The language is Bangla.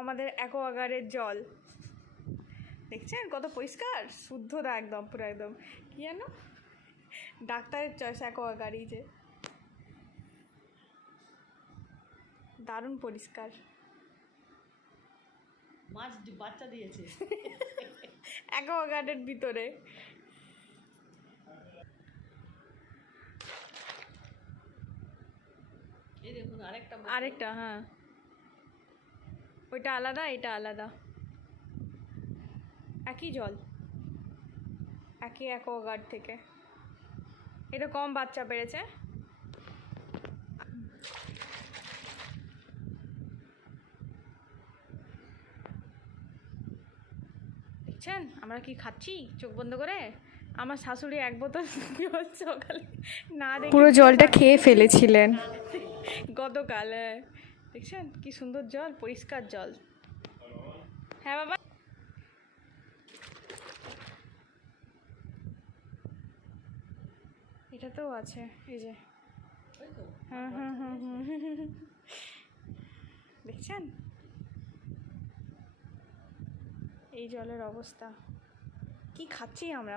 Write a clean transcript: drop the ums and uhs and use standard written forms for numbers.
আমাদের অ্যাকোয়াগার্ডের জল দেখছেন কত পরিষ্কার, শুদ্ধতা একদম, পুরো একদম। কি জানো, ডাক্তারের চয়েস অ্যাকোয়াগার্ডই যে দারুণ পরিষ্কার। মাছ বাচ্চা দিয়েছে অ্যাকোয়াগার্ডের ভিতরে। এই দেখুন আরেকটা, হ্যাঁ, ওইটা আলাদা, এটা আলাদা, একই জল, একই অ্যাকোয়াগার্ড থেকে। এটা কম বাচ্চা পেরেছে। দেখছেন আমরা কি খাচ্ছি চোখ বন্ধ করে। আমার শাশুড়ি এক বোতল জল সকালে না দেখে পুরো জলটা খেয়ে ফেলেছিলেন গতকাল। দেখছেন কি সুন্দর জল, পরিষ্কার জল। হ্যাঁ বাবা, এটাতেও আছে, এই যে। হ্যাঁ হ্যাঁ হ্যাঁ হ্যাঁ, দেখছেন এই জলের অবস্থা। কি খাচ্ছি আমরা।